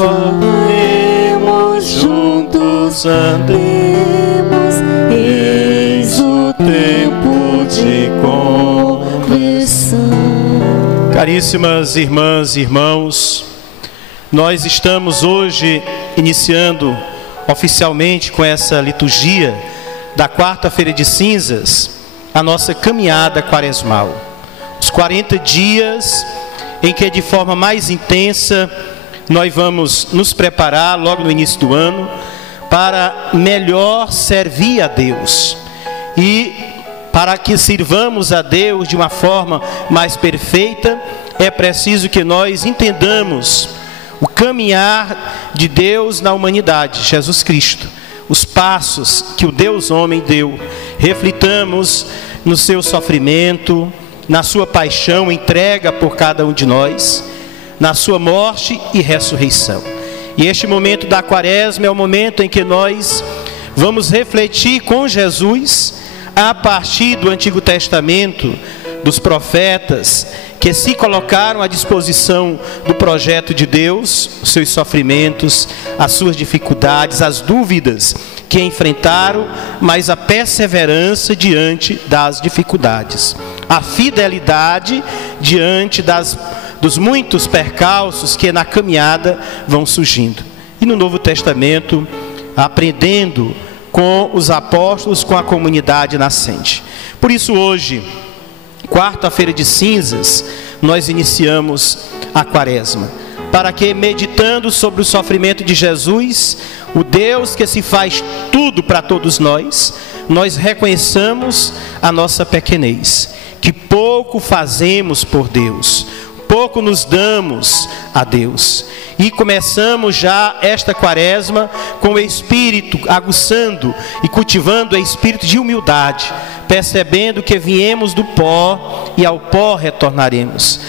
falemos, juntos andemos, eis o tempo de conversão. Caríssimas irmãs e irmãos, nós estamos hoje iniciando oficialmente com essa liturgia da quarta-feira de cinzas, a nossa caminhada quaresmal. Os 40 dias em que de forma mais intensa nós vamos nos preparar logo no início do ano para melhor servir a Deus. E para que sirvamos a Deus de uma forma mais perfeita, é preciso que nós entendamos o caminhar de Deus na humanidade, Jesus Cristo, os passos que o Deus homem deu. Reflitamos no seu sofrimento, na sua paixão, entrega por cada um de nós, na sua morte e ressurreição. E este momento da quaresma é o momento em que nós vamos refletir com Jesus a partir do Antigo Testamento, dos profetas que se colocaram à disposição do projeto de Deus, os seus sofrimentos, as suas dificuldades, as dúvidas que enfrentaram, mas a perseverança diante das dificuldades, a fidelidade diante dos muitos percalços que na caminhada vão surgindo. E no Novo Testamento, aprendendo com os apóstolos, com a comunidade nascente. Por isso hoje, quarta-feira de cinzas, nós iniciamos a quaresma, para que, meditando sobre o sofrimento de Jesus, o Deus que se faz tudo para todos nós reconheçamos a nossa pequenez, que pouco fazemos por Deus, pouco nos damos a Deus. E começamos já esta quaresma com o espírito, aguçando e cultivando o espírito de humildade, percebendo que viemos do pó e ao pó retornaremos.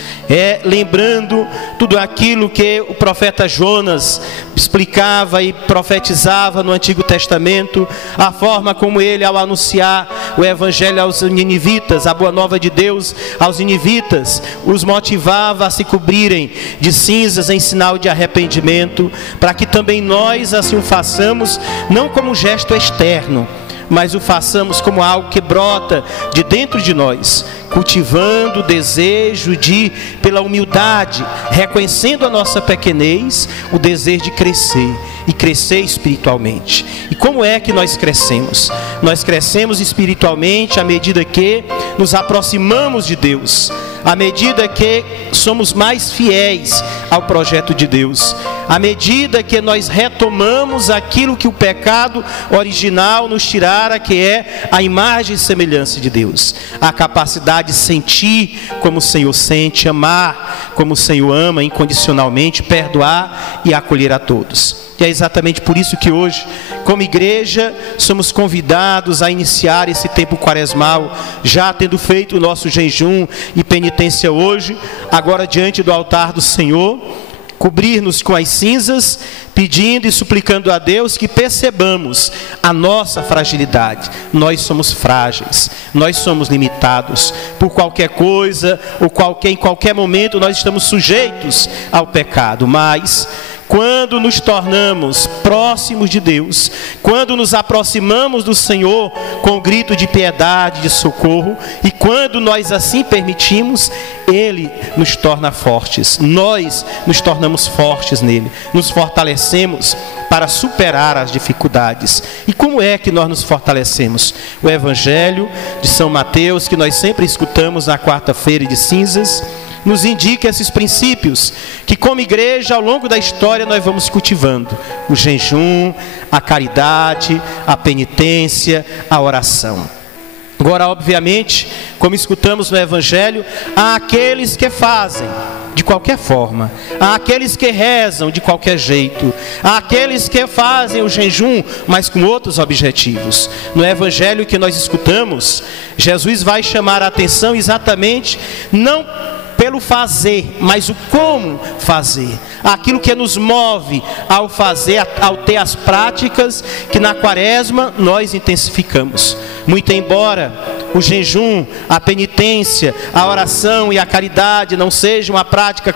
Lembrando tudo aquilo que o profeta Jonas explicava e profetizava no Antigo Testamento, a forma como ele, ao anunciar o evangelho aos ninivitas, a boa nova de Deus aos ninivitas, os motivava a se cobrirem de cinzas em sinal de arrependimento, para que também nós assim o façamos, não como um gesto externo, mas o façamos como algo que brota de dentro de nós, cultivando o desejo de, pela humildade, reconhecendo a nossa pequenez, o desejo de crescer, e crescer espiritualmente. E como é que nós crescemos? Nós crescemos espiritualmente à medida que nos aproximamos de Deus, à medida que somos mais fiéis ao projeto de Deus, à medida que nós retomamos aquilo que o pecado original nos tirara, que é a imagem e semelhança de Deus, a capacidade de sentir como o Senhor sente, amar como o Senhor ama incondicionalmente, perdoar e acolher a todos. E é exatamente por isso que hoje, como igreja, somos convidados a iniciar esse tempo quaresmal, já tendo feito o nosso jejum e penitência hoje, agora diante do altar do Senhor, cobrir-nos com as cinzas, pedindo e suplicando a Deus que percebamos a nossa fragilidade. Nós somos frágeis, nós somos limitados por qualquer coisa, ou em qualquer momento nós estamos sujeitos ao pecado, mas quando nos tornamos próximos de Deus, quando nos aproximamos do Senhor com um grito de piedade, de socorro, e quando nós assim permitimos, Ele nos torna fortes, nós nos tornamos fortes nele, nos fortalecemos para superar as dificuldades. E como é que nós nos fortalecemos? O Evangelho de São Mateus, que nós sempre escutamos na quarta-feira de cinzas, nos indica esses princípios que, como igreja, ao longo da história nós vamos cultivando: o jejum, a caridade, a penitência, a oração. Agora, obviamente, como escutamos no Evangelho, há aqueles que fazem de qualquer forma, há aqueles que rezam de qualquer jeito, há aqueles que fazem o jejum, mas com outros objetivos. No Evangelho que nós escutamos, Jesus vai chamar a atenção exatamente, não pelo fazer, mas o como fazer, aquilo que nos move ao fazer, ao ter as práticas que na quaresma nós intensificamos. Muito embora o jejum, a penitência, a oração e a caridade não seja uma prática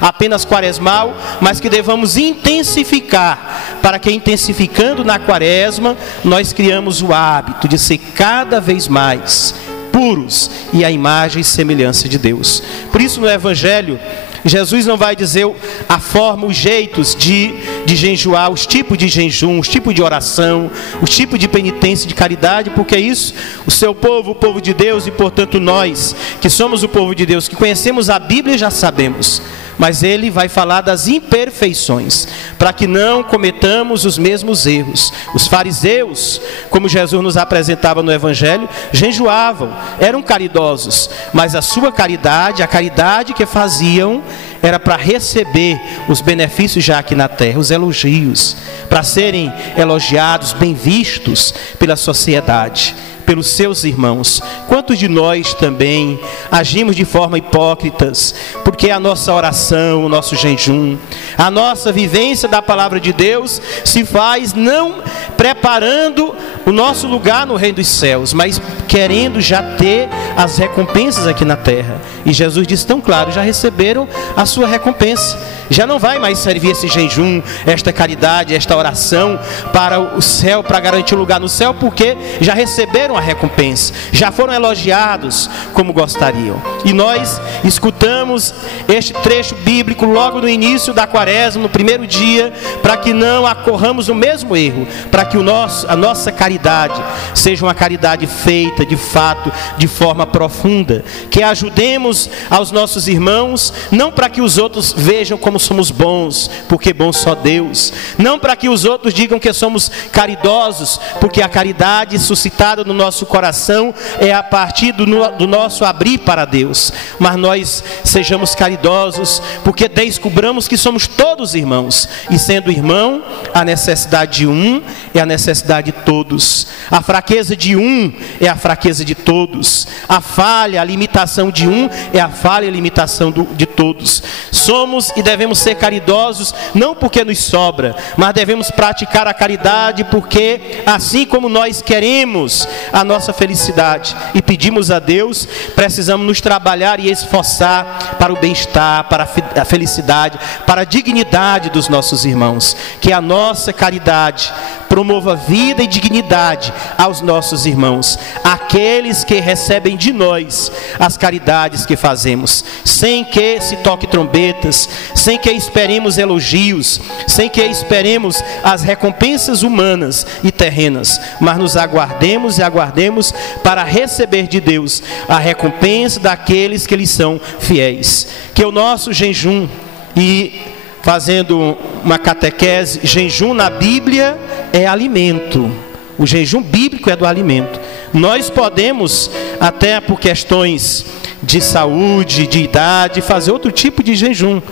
apenas quaresmal, mas que devamos intensificar, para que intensificando na quaresma, nós criamos o hábito de ser cada vez mais puros e a imagem e semelhança de Deus. Por isso no Evangelho, Jesus não vai dizer a forma, os jeitos de jejuar, os tipos de jejum, os tipos de oração, os tipos de penitência, de caridade, porque isso, o seu povo, o povo de Deus, e portanto nós, que somos o povo de Deus, que conhecemos a Bíblia, já sabemos. Mas ele vai falar das imperfeições, para que não cometamos os mesmos erros. Os fariseus, como Jesus nos apresentava no Evangelho, jejuavam, eram caridosos, mas a sua caridade, a caridade que faziam, era para receber os benefícios já aqui na terra, os elogios, para serem elogiados, bem vistos pela sociedade, pelos seus irmãos. Quantos de nós também agimos de forma hipócritas, porque a nossa oração, o nosso jejum, a nossa vivência da palavra de Deus se faz não preparando o nosso lugar no reino dos céus, mas querendo já ter as recompensas aqui na terra. E Jesus disse tão claro: já receberam a sua recompensa. Já não vai mais servir esse jejum, esta caridade, esta oração para o céu, para garantir o lugar no céu, porque já receberam a recompensa, já foram elogiados como gostariam. E nós escutamos este trecho bíblico logo no início da quaresma, no primeiro dia, para que não ocorramos o mesmo erro, para que a nossa caridade seja uma caridade feita de fato, de forma profunda, que ajudemos aos nossos irmãos, não para que os outros vejam como somos bons, porque bom só Deus, não para que os outros digam que somos caridosos, porque a caridade suscitada no nosso coração é a partir do nosso abrir para Deus, mas nós sejamos caridosos, porque descobramos que somos todos irmãos, e sendo irmão, a necessidade de um é a necessidade de todos, a fraqueza de um é a fraqueza de todos, a falha, a limitação de um é a falha e a limitação de todos. Somos e devemos ser caridosos, não porque nos sobra, mas devemos praticar a caridade, porque assim como nós queremos a nossa felicidade e pedimos a Deus, precisamos nos trabalhar e esforçar para o bem-estar, para a felicidade, para a dignidade dos nossos irmãos. Que a nossa caridade promova vida e dignidade aos nossos irmãos, aqueles que recebem de nós as caridades que fazemos, sem que se toque trombetas, sem que esperemos elogios, sem que esperemos as recompensas humanas e terrenas, mas nos aguardemos e aguardemos para receber de Deus a recompensa daqueles que lhes são fiéis. Que o nosso jejum, e fazendo uma catequese, jejum na Bíblia é alimento. O jejum bíblico é do alimento. Nós podemos, até por questões de saúde, de idade, fazer outro tipo de jejum,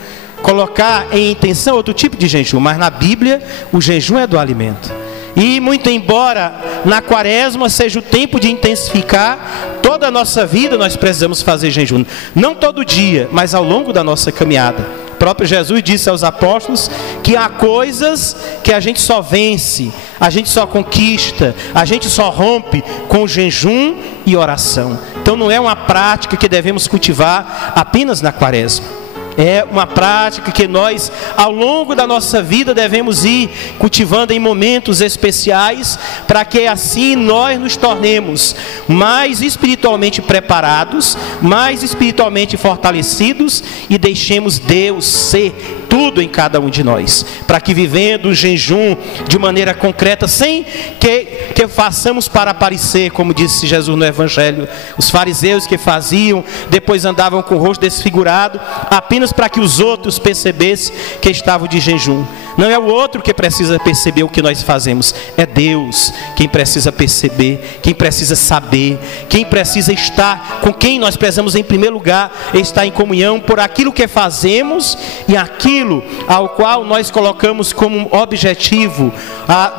colocar em intenção outro tipo de jejum, mas na Bíblia o jejum é do alimento. E muito embora na quaresma seja o tempo de intensificar, toda a nossa vida nós precisamos fazer jejum, não todo dia, mas ao longo da nossa caminhada. O próprio Jesus disse aos apóstolos que há coisas que a gente só vence, a gente só conquista, a gente só rompe com jejum e oração. Então não é uma prática que devemos cultivar apenas na quaresma. É uma prática que nós, ao longo da nossa vida, devemos ir cultivando em momentos especiais, para que assim nós nos tornemos mais espiritualmente preparados, mais espiritualmente fortalecidos, e deixemos Deus ser tudo em cada um de nós, para que vivendo o jejum de maneira concreta, sem que façamos para aparecer, como disse Jesus no Evangelho, os fariseus que faziam, depois andavam com o rosto desfigurado, apenas para que os outros percebessem que estavam de jejum. Não é o outro que precisa perceber o que nós fazemos, é Deus quem precisa perceber, quem precisa saber, quem precisa estar, com quem nós precisamos em primeiro lugar estar em comunhão por aquilo que fazemos e aquilo ao qual nós colocamos como objetivo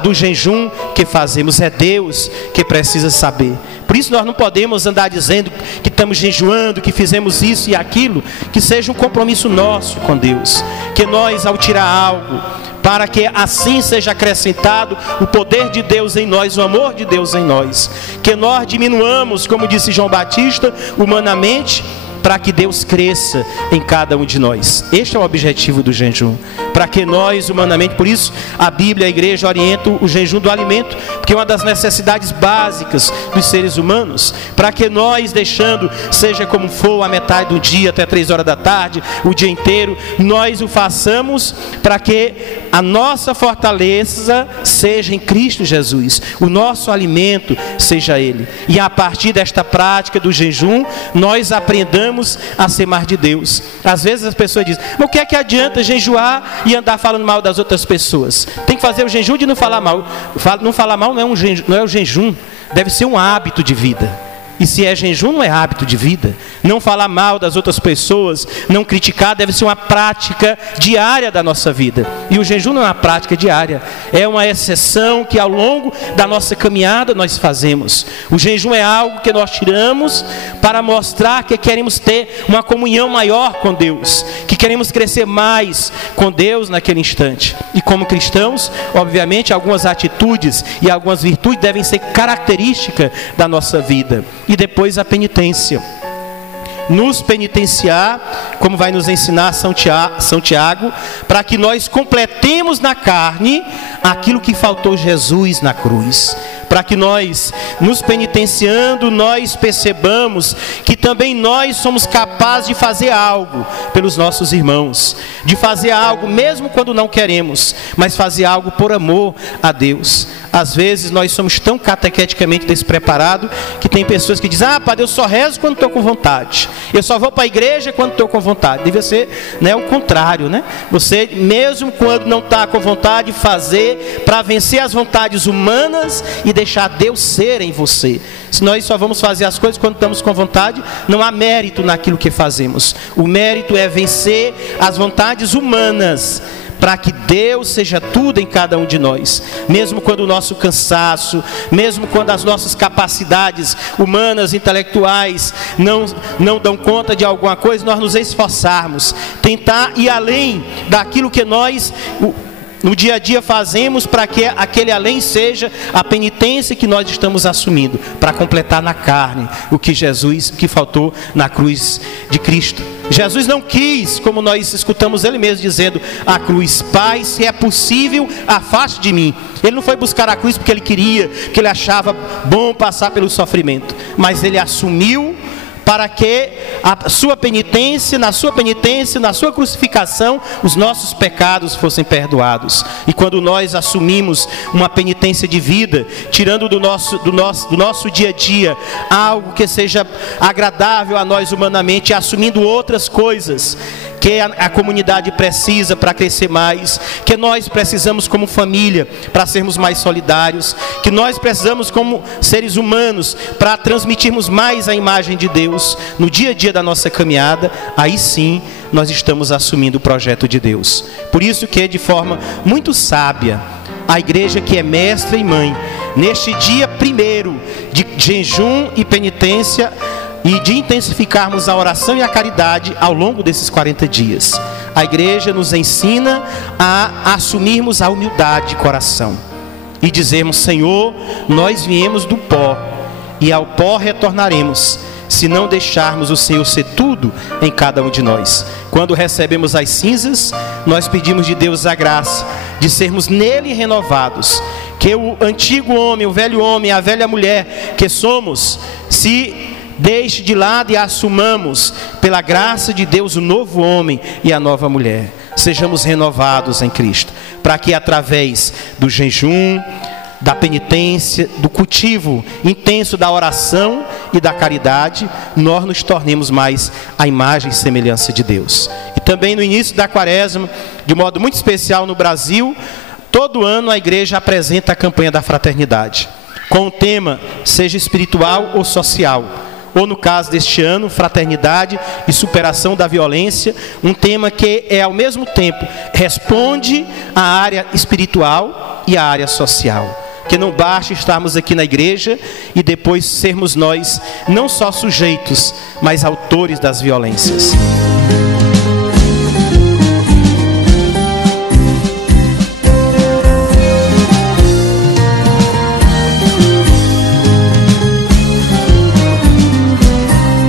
do jejum que fazemos. É Deus que precisa saber. Por isso nós não podemos andar dizendo que estamos jejuando, que fizemos isso e aquilo, que seja um compromisso nosso com Deus, que nós, ao tirar algo para que assim seja acrescentado o poder de Deus em nós, o amor de Deus em nós. Que nós diminuamos, como disse João Batista, humanamente, para que Deus cresça em cada um de nós. Este é o objetivo do jejum, para que nós humanamente, por isso a Bíblia, a igreja orienta o jejum do alimento, porque é uma das necessidades básicas dos seres humanos, para que nós, deixando, seja como for, a metade do dia até 3 horas da tarde, o dia inteiro, nós o façamos para que a nossa fortaleza seja em Cristo Jesus, o nosso alimento seja Ele, e a partir desta prática do jejum, nós aprendamos a ser mais de Deus. Às vezes as pessoas dizem, mas o que é que adianta jejuar e andar falando mal das outras pessoas? Tem que fazer o jejum de não falar mal. Não falar mal não é o jejum, deve ser um hábito de vida. E se é jejum, não é hábito de vida. Não falar mal das outras pessoas, não criticar, deve ser uma prática diária da nossa vida. E o jejum não é uma prática diária, é uma exceção que ao longo da nossa caminhada nós fazemos. O jejum é algo que nós tiramos para mostrar que queremos ter uma comunhão maior com Deus, que queremos crescer mais com Deus naquele instante. E como cristãos, obviamente, algumas atitudes e algumas virtudes devem ser características da nossa vida. E depois a penitência. Nos penitenciar, como vai nos ensinar São Tiago, para que nós completemos na carne aquilo que faltou Jesus na cruz. Para que nós, nos penitenciando, nós percebamos que também nós somos capazes de fazer algo pelos nossos irmãos. De fazer algo mesmo quando não queremos, mas fazer algo por amor a Deus. Às vezes nós somos tão catequeticamente despreparados que tem pessoas que dizem, padre, eu só rezo quando estou com vontade. Eu só vou para a igreja quando estou com vontade. Deve ser, né, o contrário, né? Você, mesmo quando não está com vontade, fazer para vencer as vontades humanas e deixar Deus ser em você. Se nós só vamos fazer as coisas quando estamos com vontade, não há mérito naquilo que fazemos. O mérito é vencer as vontades humanas, para que Deus seja tudo em cada um de nós. Mesmo quando o nosso cansaço, mesmo quando as nossas capacidades humanas, intelectuais não dão conta de alguma coisa, nós nos esforçarmos, tentar ir além daquilo que nós no dia a dia fazemos, para que aquele além seja a penitência que nós estamos assumindo, para completar na carne o que faltou na cruz de Cristo. Jesus não quis, como nós escutamos Ele mesmo dizendo à cruz, Pai, se é possível, afaste de mim. Ele não foi buscar a cruz porque Ele queria, porque Ele achava bom passar pelo sofrimento, mas Ele assumiu para que a sua penitência, na sua crucificação, os nossos pecados fossem perdoados. E quando nós assumimos uma penitência de vida, tirando do nosso dia a dia algo que seja agradável a nós humanamente, assumindo outras coisas que a comunidade precisa para crescer mais, que nós precisamos como família para sermos mais solidários, que nós precisamos como seres humanos para transmitirmos mais a imagem de Deus no dia a dia da nossa caminhada, aí sim nós estamos assumindo o projeto de Deus. Por isso que de forma muito sábia, a igreja que é mestra e mãe, neste dia primeiro de jejum e penitência, e de intensificarmos a oração e a caridade ao longo desses 40 dias. A igreja nos ensina a assumirmos a humildade de coração e dizermos, Senhor, nós viemos do pó e ao pó retornaremos, se não deixarmos o Senhor ser tudo em cada um de nós. Quando recebemos as cinzas, nós pedimos de Deus a graça de sermos nele renovados, que o antigo homem, o velho homem, a velha mulher que somos, se deixe de lado e assumamos, pela graça de Deus, o novo homem e a nova mulher. Sejamos renovados em Cristo, para que através do jejum, da penitência, do cultivo intenso da oração e da caridade, nós nos tornemos mais a imagem e semelhança de Deus. E também no início da quaresma, de modo muito especial no Brasil, todo ano a igreja apresenta a campanha da fraternidade, com o tema, seja espiritual ou social, ou no caso deste ano, fraternidade e superação da violência, um tema que ao mesmo tempo responde à área espiritual e à área social. Que não basta estarmos aqui na igreja e depois sermos nós não só sujeitos, mas autores das violências.